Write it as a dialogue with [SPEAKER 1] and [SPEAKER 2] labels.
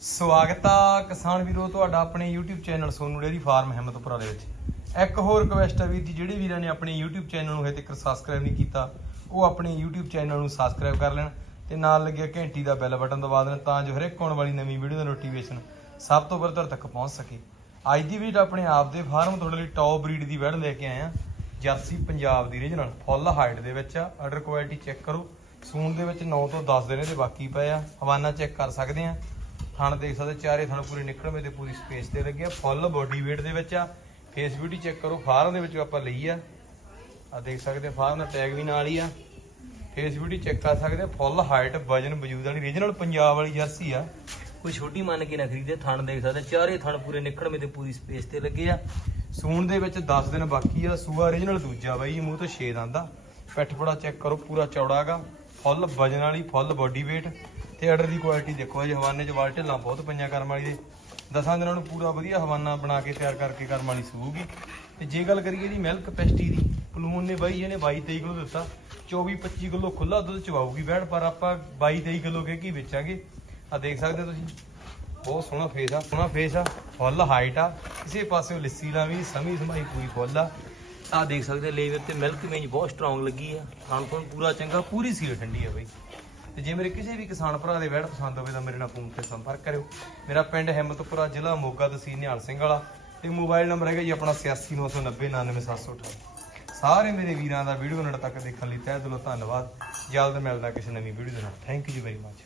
[SPEAKER 1] ਸਵਾਗਤ ਆ ਕਿਸਾਨ ਵੀਰੋ, ਤੁਹਾਡਾ ਆਪਣੇ YouTube channel Sonu dairy farm Himmatpura ਦੇ ਵਿੱਚ। ਇੱਕ ਹੋਰ ਰਿਕਵੈਸਟ ਹੈ ਵੀਰ ਜੀ, ਜਿਹੜੇ ਵੀਰਾਂ ਨੇ ਆਪਣੇ YouTube ਚੈਨਲ ਨੂੰ ਹਜੇ ਤੱਕ ਸਬਸਕ੍ਰਾਈਬ ਨਹੀਂ ਕੀਤਾ, ਉਹ ਆਪਣੇ YouTube ਚੈਨਲ ਨੂੰ ਸਬਸਕ੍ਰਾਈਬ ਕਰ ਲੈਣ ਤੇ ਨਾਲ ਲੱਗਿਆ ਘੰਟੀ ਦਾ ਬੈਲ ਬਟਨ ਦਬਾ ਦੇਣ ਤਾਂ ਜੋ ਹਰੇਕ ਆਉਣ ਵਾਲੀ ਨਵੀਂ ਵੀਡੀਓ ਦਾ ਨੋਟੀਫਿਕੇਸ਼ਨ ਸਭ ਤੋਂ ਪਹਿਲਾਂ ਤੁਹਾਡੇ ਤੱਕ ਪਹੁੰਚ ਸਕੇ। ਅੱਜ ਦੀ ਵੀਡੀਓ ਆਪਣੇ ਆਪ ਦੇ ਫਾਰਮ ਤੁਹਾਡੇ ਲਈ ਟੌਪ ਬਰੀਡ ਦੀ ਵੈੜ ਲੈ ਕੇ ਆਏ ਆ, ਜਰਸੀ ਪੰਜਾਬ ਦੀ ਰੀਜਨਲ ਫੁੱਲ ਹਾਈਟ ਦੇ ਵਿੱਚ ਆ ਆਰਡਰ ਕੁਆਲਿਟੀ ਚੈੱਕ ਕਰੋ ਸੂਨ ਦੇ ਵਿੱਚ 9 ਤੋਂ 10 ਦਿਨ ਇਹਦੇ ਬਾਕੀ ਪਏ ਆ, ਹਵਾਨਾ ਚੈੱਕ ਕਰ ਸਕਦੇ ਆ। ਥਣ ਦੇਖ ਸਕਦੇ, ਚਾਰੇ ਥਣ ਪੂਰੇ ਨਿਕਲਵੇਂ ਤੇ ਪੂਰੀ ਸਪੇਸ ਤੇ ਲੱਗੇ ਆ। ਫੁੱਲ ਬੋਡੀ weight ਦੇ ਵਿੱਚ ਆ। ਫੇਸ ਬਿਊਟੀ ਚੈੱਕ ਕਰੋ ਫਾਰਮ ਦੇ ਵਿੱਚ ਆਪਾਂ ਲਈ ਆ। ਆ ਦੇਖ ਸਕਦੇ ਆ ਫਾਰਮ ਦਾ ਟੈਗ ਵੀ ਨਾਲ ਹੀ ਆ। ਫੇਸ ਬਿਊਟੀ ਚੈੱਕ ਕਰ ਸਕਦੇ ਆ ਫੁੱਲ ਹਾਈਟ ਵਜਨ ਵਜੂਦ ਵਾਲੀ ਰੀਜਨਲ ਪੰਜਾਬ ਵਾਲੀ ਜਰਸੀ ਆ। ਕੋਈ ਛੋਟੀ ਮੰਨ ਕੇ ਨਾ ਖਰੀਦੇ, ਥਣ ਦੇਖ ਸਕਦੇ ਚਾਰੇ ਥਣ ਪੂਰੇ ਨਿਕਲਵੇਂ ਤੇ ਪੂਰੀ ਸਪੇਸ ਤੇ ਲੱਗੇ ਆ। ਸੂਣ ਦੇ ਵਿੱਚ 10 ਦਿਨ ਬਾਕੀ ਆ। ਸੂਆ ਰੀਜਨਲ ਦੂਜਾ ਬਾਈ, ਮੂੰਹ ਤੋਂ 6 ਦੰਦ ਆ। ਪਿੱਠ ਪੜਾ ਚੈੱਕ ਕਰੋ, ਪੂਰਾ ਚੌੜਾਗਾ ਫੁੱਲ ਵਜਨ ਵਾਲੀ ਫੁੱਲ ਬੋਡੀ weight ਤੇ ਆਰਡਰ ਦੀ ਕੁਆਲਿਟੀ ਦੇਖੋ ਜੀ ਹਵਾਨੇ 'ਚ ਵਾਲ ਢਿੱਲਾਂ ਬਹੁਤ ਪਈਆਂ ਕਰਮ ਵਾਲੀ ਦੇ। ਦਸਾਂ ਦਿਨਾਂ ਨੂੰ ਪੂਰਾ ਵਧੀਆ ਹਵਾਨਾ ਬਣਾ ਕੇ ਤਿਆਰ ਕਰਕੇ ਕਰਮ ਵਾਲੀ ਸੂਗੀ ਤੇ ਜੇ ਗੱਲ ਕਰੀਏ ਜੀ ਮਿਲਕ ਕਪੈਸਿਟੀ ਦੀ, ਪਲੂਨ ਨੇ ਬਾਈ, ਇਹਨੇ 22 23 ਕਿਲੋ ਦਿੱਤਾ। 24 25 ਕਿਲੋ ਖੁੱਲਾ ਦੁੱਧ ਚਵਾਉਗੀ ਬੈੜ ਪਰ ਆਪਾਂ 22 23 ਕਿਲੋ ਕੇ ਕੀ ਵੇਚਾਂਗੇ? ਆ ਦੇਖ ਸਕਦੇ ਹੋ ਤੁਸੀਂ। ਬਹੁਤ ਸੋਹਣਾ ਫੇਸ ਆ, ਸੋਹਣਾ ਫੇਸ ਆ, ਫੁੱਲ ਹਾਈਟ ਆ। ਕਿਸੇ ਪਾਸੇ ਲਿੱਸੀ ਦਾ ਵੀ ਸਮੀ ਸਮਾਈ ਪੂਰੀ ਫੁੱਲ ਆ। ਆ ਦੇਖ ਸਕਦੇ ਲੇਵਰ ਤੇ ਮਿਲਕ ਮੇਜ ਬਹੁਤ ਸਟਰੋਂਗ ਲੱਗੀ ਆ। ਖਾਣ ਖੂਣ ਪੂਰਾ ਚੰਗਾ, ਪੂਰੀ ਸੀਲ ਠੰਡੀ ਆ ਬਈ। ਤੇ ਜੇ ਮੇਰੇ ਕਿਸੇ ਵੀ ਕਿਸਾਨ ਭਰਾ ਦੇ ਵੈੜ ਪਸੰਦ ਹੋਵੇ ਤਾਂ ਮੇਰੇ ਨਾਲ ਫੋਨ ਤੇ ਸੰਪਰਕ ਕਰਿਓ। ਮੇਰਾ ਪਿੰਡ ਹਿੰਮਤਪੁਰਾ ਜ਼ਿਲ੍ਹਾ ਮੋਗਾ ਤਹਿਸੀਲ ਨਿਹਾਲ ਸਿੰਘ ਵਾਲਾ ਤੇ ਮੋਬਾਈਲ ਨੰਬਰ ਹੈਗਾ ਜੀ ਆਪਣਾ 8699099778 ਸਾਰੇ ਮੇਰੇ ਵੀਰਾਂ ਦਾ ਵੀਡੀਓ ਨੜ ਤੱਕ ਦੇਖਣ ਲਈ ਤਹਿ ਦਿਲੋਂ ਧੰਨਵਾਦ। ਜਲਦ ਮਿਲਦਾ ਕਿਸੇ ਨਵੀਂ ਵੀਡੀਓ ਦੇ ਨਾਲ। Thank you very much